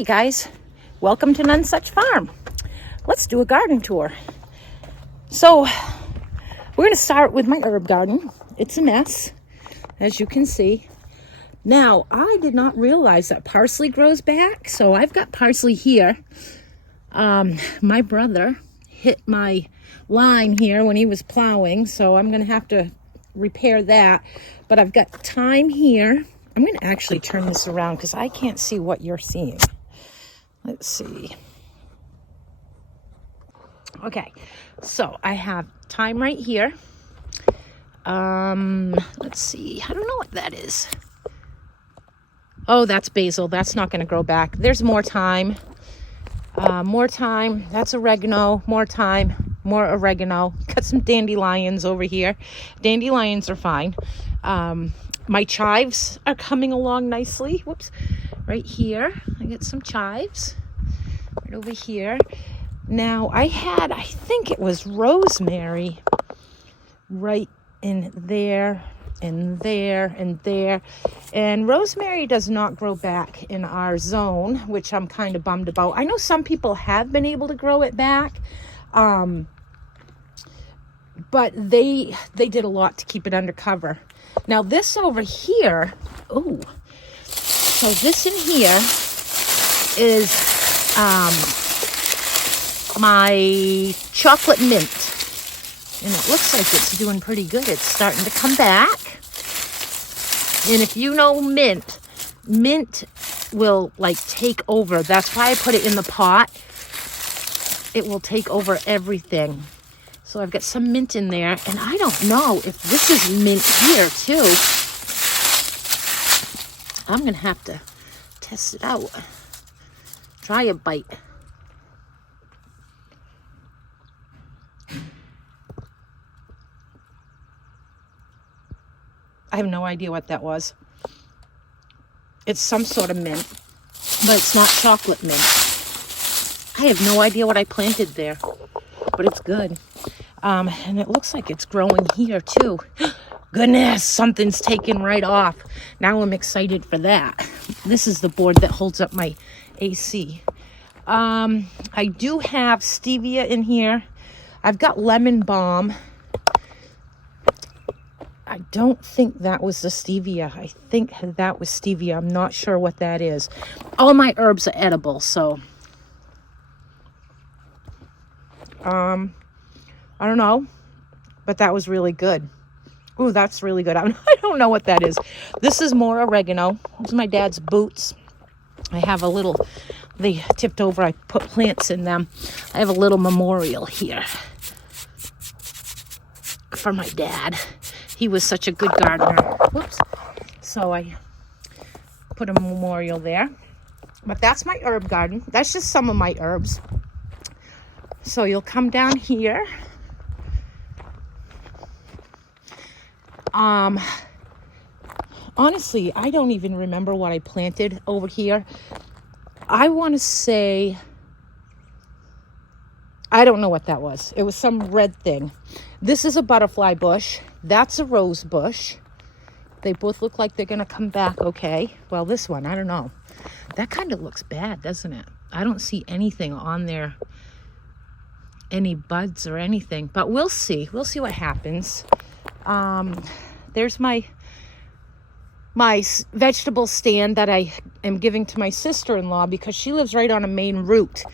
Hey guys, welcome to None Such Farm. Let's do a garden tour. So we're going to start with my herb garden. It's a mess, as you can see. Now, I did not realize that parsley grows back, so I've got parsley here. My brother hit my line here when he was plowing, so I'm going to have to repair that. But I've got thyme here. I'm going to actually turn this around because I can't see what you're seeing. Let's see. Okay, so I have thyme right here. Let's see. I don't know what that is. Oh, that's basil. That's not going to grow back. There's more thyme. More thyme. That's oregano. More thyme. More oregano. Got some dandelions over here. Dandelions are fine. My chives are coming along nicely. Whoops. Right here. I get some chives. Right over here. Now, I think it was rosemary right in there and there and there. And rosemary does not grow back in our zone, which I'm kind of bummed about. I know some people have been able to grow it back. But they did a lot to keep it under cover. Now this over here, so this in here is my chocolate mint. And it looks like it's doing pretty good. It's starting to come back. And if you know mint will like take over. That's why I put it in the pot. It will take over everything. So I've got some mint in there, and I don't know if this is mint here too. I'm gonna have to test it out. Try a bite. I have no idea what that was. It's some sort of mint, but it's not chocolate mint. I have no idea what I planted there, but it's good. And it looks like it's growing here too. Goodness, something's taken right off. Now I'm excited for that. This is the board that holds up my AC. I do have stevia in here. I've got lemon balm. I don't think that was the stevia. I think that was stevia. I'm not sure what that is. All my herbs are edible, so I don't know, but that was really good. Ooh, that's really good. I don't know what that is. This is more oregano. These are my dad's boots. I have a little, they tipped over. I put plants in them. I have a little memorial here for my dad. He was such a good gardener. Whoops. So I put a memorial there. But that's my herb garden. That's just some of my herbs. So you'll come down here. Honestly, I don't even remember what I planted over here. I want to say, I don't know what that was. It was some red thing. This is a butterfly bush. That's a rose bush. They both look like they're going to come back okay. Well, this one, I don't know. That kind of looks bad, doesn't it? I don't see anything on there, any buds or anything, but we'll see. We'll see what happens. There's my vegetable stand that I am giving to my sister-in-law because she lives right on a main route.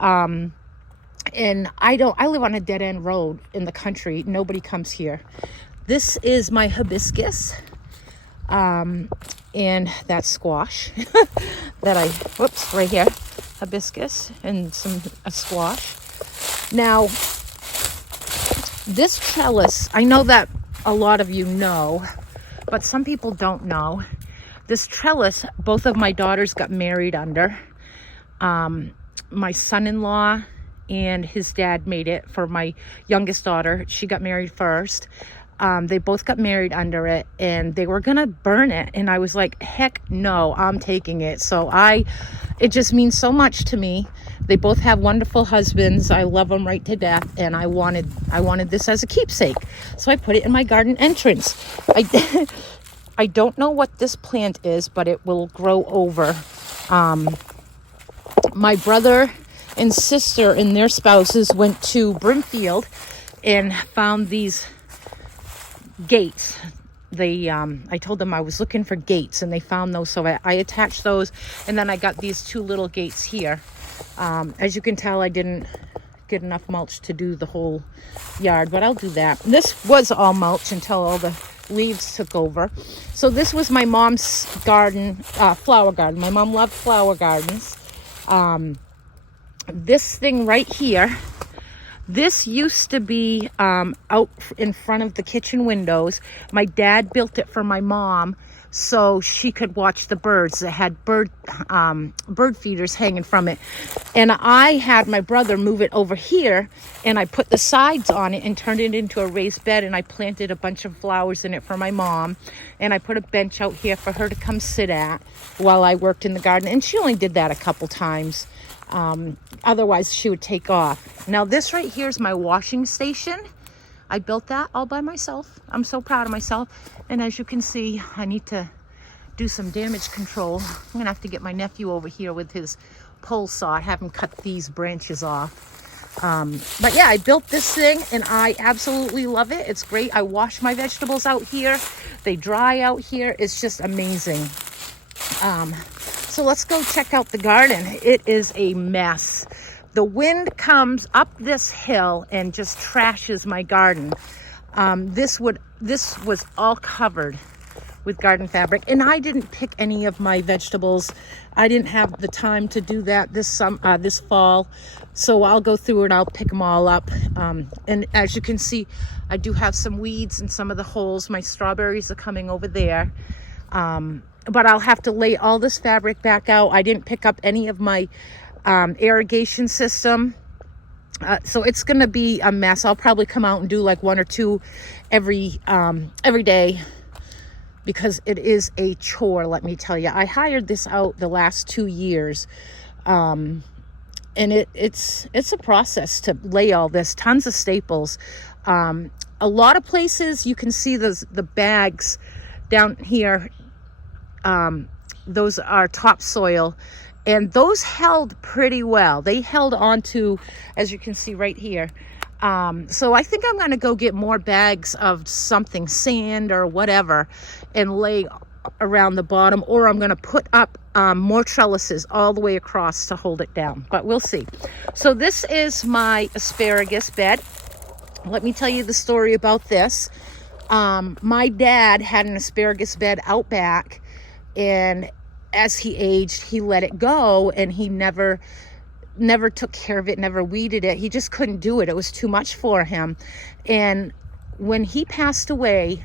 And I live on a dead-end road in the country. Nobody comes here. This is my hibiscus. And that's squash that right here. Hibiscus and a squash. Now, this trellis, I know that a lot of you know, but some people don't know. This trellis, both of my daughters got married under. My son-in-law and his dad made it for my youngest daughter. She got married first. They both got married under it, and they were gonna burn it, and I was like, heck no, I'm taking it. So it just means so much to me. They both have wonderful husbands. I love them right to death, and I wanted this as a keepsake, so I put it in my garden entrance. I don't know what this plant is, but it will grow over My brother and sister and their spouses went to Brimfield and found these gates. I told them I was looking for gates, and they found those, so I attached those, and then I got these 2 little gates here. As you can tell, I didn't get enough mulch to do the whole yard, but I'll do that. This was all mulch until all the leaves took over. So this was my mom's garden, flower garden. My mom loved flower gardens. This thing right here, this used to be out in front of the kitchen windows. My dad built it for my mom so she could watch the birds. It had bird feeders hanging from it. And I had my brother move it over here, and I put the sides on it and turned it into a raised bed, and I planted a bunch of flowers in it for my mom. And I put a bench out here for her to come sit at while I worked in the garden. And she only did that a couple times. Otherwise she would take off. Now this right here is my washing station. I built that all by myself. I'm so proud of myself. And as you can see, I need to do some damage control. I'm gonna have to get my nephew over here with his pole saw, have him cut these branches off. But yeah, I built this thing and I absolutely love it. It's great. I wash my vegetables out here. They dry out here. It's just amazing. So let's go check out the garden. It is a mess. The wind comes up this hill and just trashes my garden. This was all covered with garden fabric, and I didn't pick any of my vegetables. I didn't have the time to do that this fall. So I'll go through and I'll pick them all up. And as you can see, I do have some weeds in some of the holes. My strawberries are coming over there. But I'll have to lay all this fabric back out. I didn't pick up any of my irrigation system. So it's going to be a mess. I'll probably come out and do like 1 or 2 every day, because it is a chore, let me tell you. I hired this out the last 2 years. And it's a process to lay all this, tons of staples. A lot of places you can see the bags down here. Those are topsoil, and those held pretty well. They held on to, as you can see right here. So I think I'm going to go get more bags of something, sand or whatever, and lay around the bottom, or I'm going to put up more trellises all the way across to hold it down, but we'll see. So this is my asparagus bed. Let me tell you the story about this. My dad had an asparagus bed out back, and as he aged, he let it go, and he never took care of it, never weeded it. He just couldn't do it. It was too much for him. And when he passed away,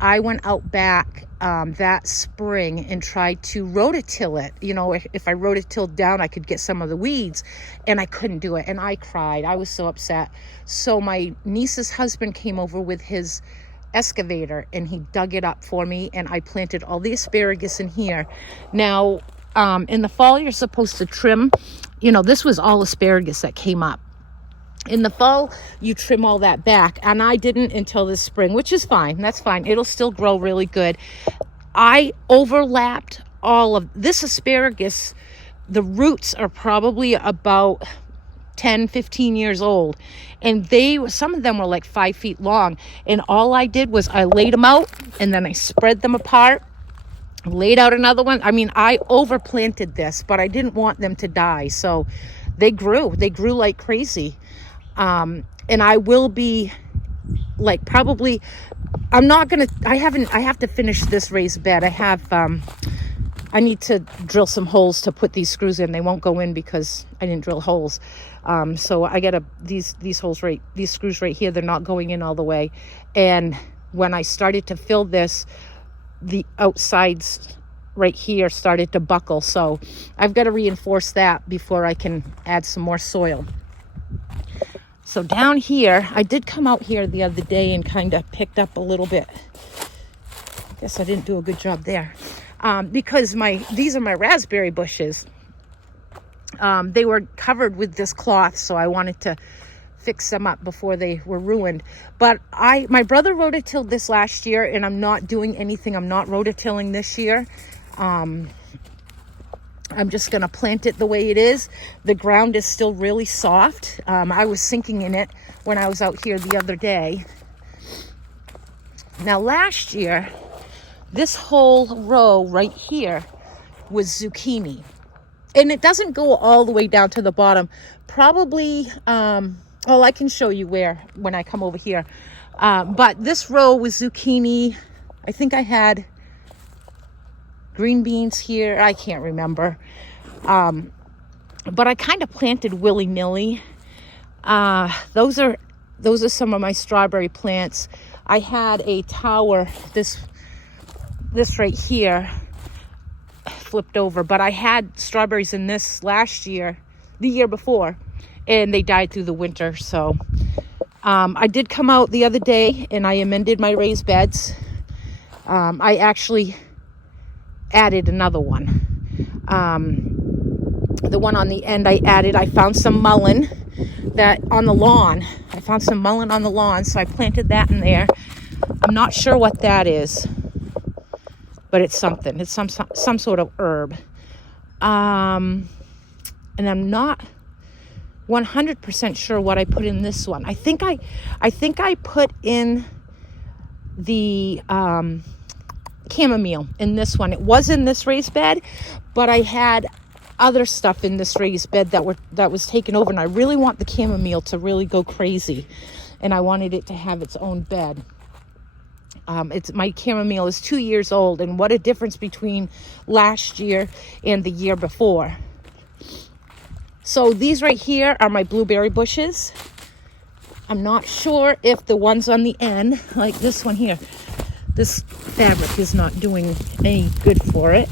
I went out back that spring and tried to rototill it. You know, if I rototilled down, I could get some of the weeds, and I couldn't do it. And I cried. I was so upset. So my niece's husband came over with his excavator, and he dug it up for me, and I planted all the asparagus in here. Now, in the fall, you're supposed to trim. You know, this was all asparagus that came up. In the fall, you trim all that back, and I didn't until this spring, which is fine. That's fine. It'll still grow really good. I overlapped all of this asparagus. The roots are probably about 10-15 years old, and some of them were like 5 feet long, and all I did was I laid them out, and then I spread them apart, laid out another one. I mean, I overplanted this, but I didn't want them to die, so they grew like crazy. And I will be like, probably, I have to finish this raised bed. I need to drill some holes to put these screws in. They won't go in because I didn't drill holes. So I got these screws right here, they're not going in all the way. And when I started to fill this, the outsides right here started to buckle. So I've got to reinforce that before I can add some more soil. So down here, I did come out here the other day and kind of picked up a little bit. I guess I didn't do a good job there. Because these are my raspberry bushes. They were covered with this cloth, so I wanted to fix them up before they were ruined. But my brother rototilled this last year, and I'm not doing anything. I'm not rototilling this year. I'm just going to plant it the way it is. The ground is still really soft. I was sinking in it when I was out here the other day. Now last year, this whole row right here was zucchini. And it doesn't go all the way down to the bottom. Probably, I can show you where when I come over here. But this row was zucchini. I think I had green beans here. I can't remember. But I kind of planted willy-nilly. Those are some of my strawberry plants. I had a tower, this right here, flipped over, but I had strawberries in this last year, the year before, and they died through the winter. So I did come out the other day and I amended my raised beds. I actually added another one. The one on the end I found some mullein on the lawn. I found some mullein on the lawn, so I planted that in there. I'm not sure what that is, but it's something. It's some sort of herb. And I'm not 100% sure what I put in this one. I think I put in the chamomile in this one. It was in this raised bed, but I had other stuff in this raised bed that was taken over, and I really want the chamomile to really go crazy, and I wanted it to have its own bed. My chamomile is 2 years old, and what a difference between last year and the year before. So these right here are my blueberry bushes. I'm not sure if the ones on the end, like this one here, this fabric is not doing any good for it.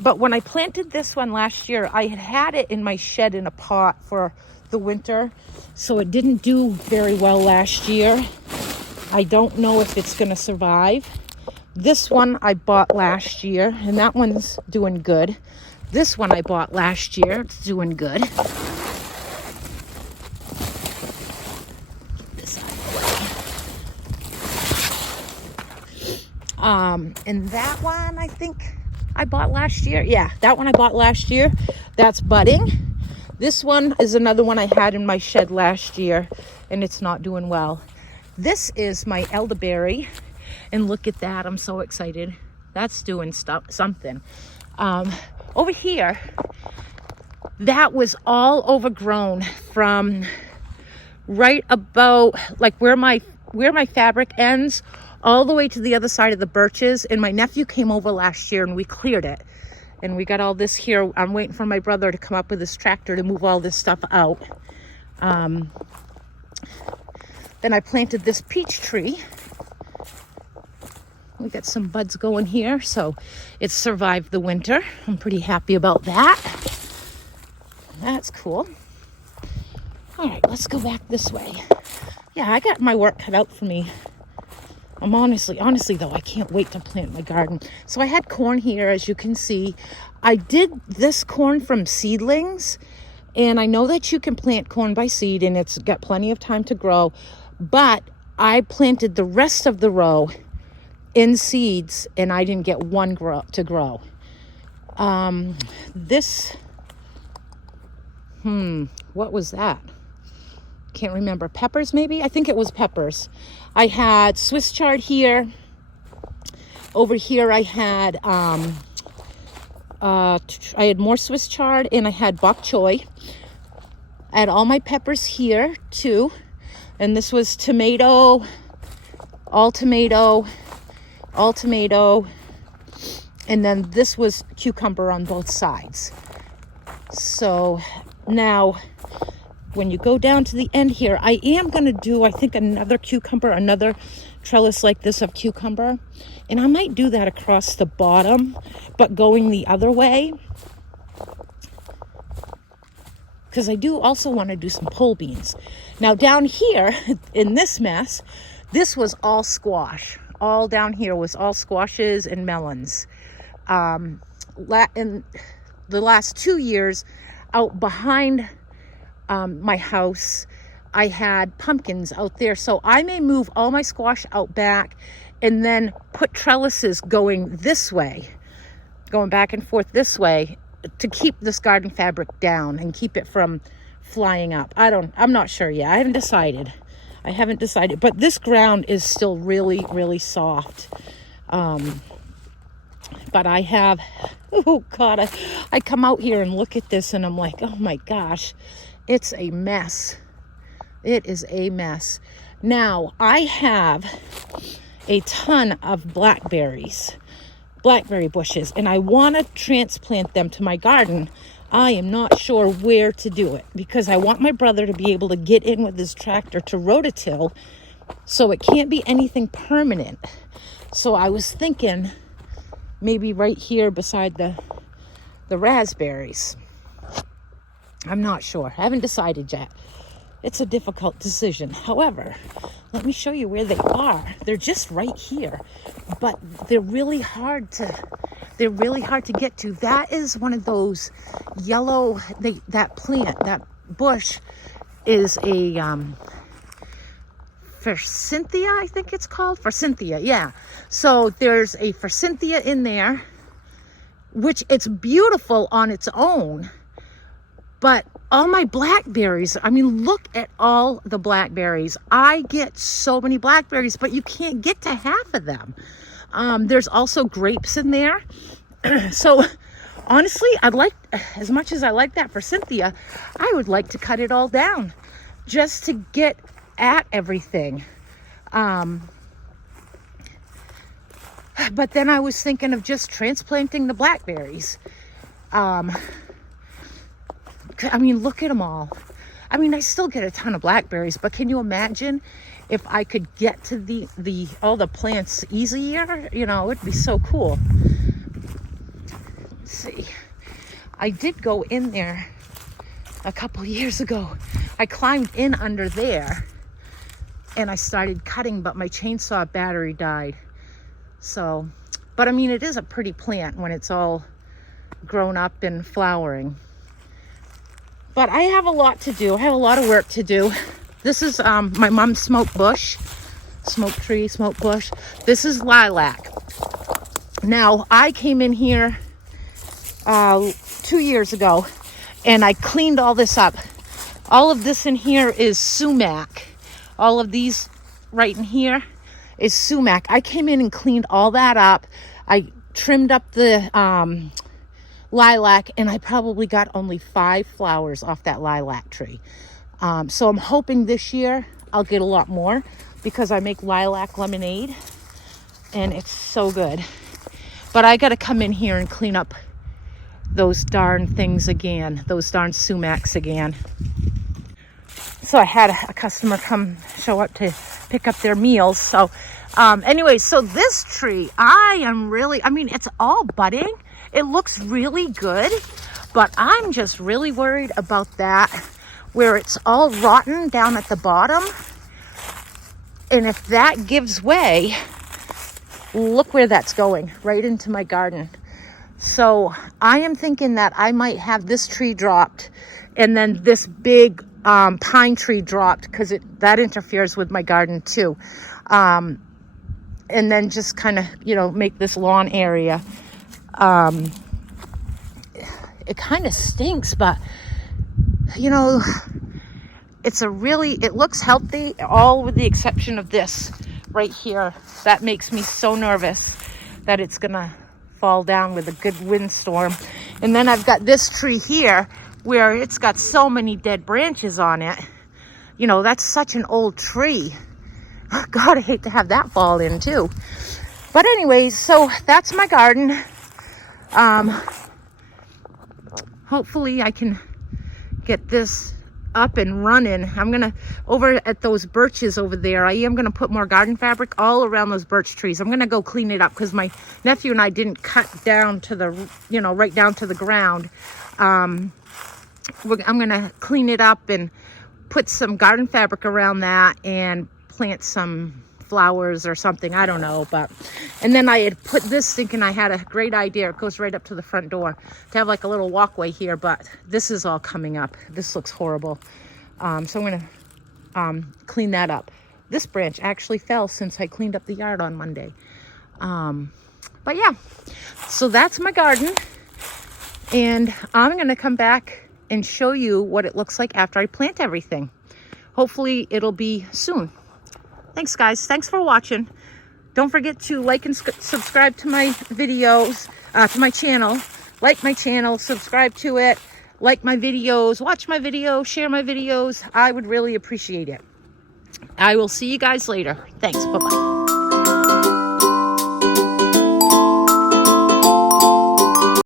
But when I planted this one last year, I had it in my shed in a pot for the winter, so it didn't do very well last year. I don't know if it's going to survive. This one I bought last year, and that one's doing good. This one I bought last year, it's doing good. This side. And that one I think I bought last year. Yeah, that one I bought last year. That's budding. This one is another one I had in my shed last year, and it's not doing well. This is my elderberry, and look at that. I'm so excited. That's doing something. Over here, that was all overgrown from right about like where my fabric ends all the way to the other side of the birches. And my nephew came over last year and we cleared it. And we got all this here. I'm waiting for my brother to come up with his tractor to move all this stuff out. Then I planted this peach tree. We got some buds going here, so it's survived the winter. I'm pretty happy about that. That's cool. All right, let's go back this way. Yeah, I got my work cut out for me. I'm honestly though, I can't wait to plant my garden. So I had corn here, as you can see. I did this corn from seedlings, and I know that you can plant corn by seed, and it's got plenty of time to grow, but I planted the rest of the row in seeds, and I didn't get one to grow. What was that? Can't remember. Peppers, maybe? I think it was peppers. I had Swiss chard here. Over here I had more Swiss chard, and I had bok choy. I had all my peppers here too. And this was tomato, all tomato. And then this was cucumber on both sides. So now when you go down to the end here, I am going to do, I think, another trellis like this of cucumber. And I might do that across the bottom, but going the other way. Because I do also want to do some pole beans. Now down here in this mess, this was all squash. All down here was all squashes and melons. In the last 2 years, out behind my house, I had pumpkins out there. So I may move all my squash out back and then put trellises going this way going back and forth this way to keep this garden fabric down and keep it from flying up. I'm not sure yet. I haven't decided. But this ground is still really, really soft. But I have, oh God, I come out here and look at this and I'm like, oh my gosh, it's a mess. It is a mess. Now, I have a ton of blackberry bushes, and I want to transplant them to my garden. I am not sure where to do it because I want my brother to be able to get in with his tractor to rototill, so it can't be anything permanent. So I was thinking maybe right here beside the raspberries. I'm not sure. I haven't decided yet. It's a difficult decision. However, let me show you where they are. They're just right here, but they're really hard to get to. That is one of those yellow, that plant, that bush is a Forsythia, I think it's called. Forsythia, yeah. So there's a Forsythia in there, which it's beautiful on its own. But all my blackberries, I mean, look at all the blackberries. I get so many blackberries, but you can't get to half of them. There's also grapes in there. So honestly, as much as I like that Forsythia, I would like to cut it all down just to get at everything. But then I was thinking of just transplanting the blackberries. I mean, look at them all. I mean, I still get a ton of blackberries, but can you imagine if I could get to all the plants easier? You know, it'd be so cool. Let's see. I did go in there a couple years ago. I climbed in under there and I started cutting, but my chainsaw battery died. So, but I mean, it is a pretty plant when it's all grown up and flowering. But I have a lot to do. I have a lot of work to do. This is my mom's smoke bush. Smoke tree, smoke bush. This is lilac. Now, I came in here 2 years ago and I cleaned all this up. All of this in here is sumac. All of these right in here is sumac. I came in and cleaned all that up. I trimmed up the lilac, and I probably got only 5 flowers off that lilac tree. So I'm hoping this year I'll get a lot more because I make lilac lemonade and it's so good. But I got to come in here and clean up those darn things again, those darn sumacs again. So I had a customer come show up to pick up their meals. So anyway, so this tree, I mean, it's all budding. It looks really good, but I'm just really worried about that where it's all rotten down at the bottom. And if that gives way, look where that's going, right into my garden. So I am thinking that I might have this tree dropped and then this big pine tree dropped because that interferes with my garden too. And then just kind of, make this lawn area. It kind of stinks, but it looks healthy, all with the exception of this right here. That makes me so nervous that it's gonna fall down with a good windstorm. And then I've got this tree here where it's got so many dead branches on it. That's such an old tree. God, I hate to have that fall in too. But anyways, so that's my garden. Hopefully I can get this up and running. I'm gonna, over at those birches over there, I am gonna put more garden fabric all around those birch trees. I'm gonna go clean it up because my nephew and I didn't cut down to the, right down to the ground. I'm gonna clean it up and put some garden fabric around that and plant some flowers or something. I don't know, and then I had put this thinking I had a great idea. It goes right up to the front door to have like a little walkway here, but this is all coming up. This looks horrible. So I'm gonna clean that up. This branch actually fell since I cleaned up the yard on Monday. But yeah, so that's my garden. And I'm going to come back and show you what it looks like after I plant everything. Hopefully it'll be soon. Thanks, guys. Thanks for watching. Don't forget to like and subscribe to my videos, to my channel. Like my channel, subscribe to it, like my videos, watch my videos, share my videos. I would really appreciate it. I will see you guys later. Thanks. Bye-bye.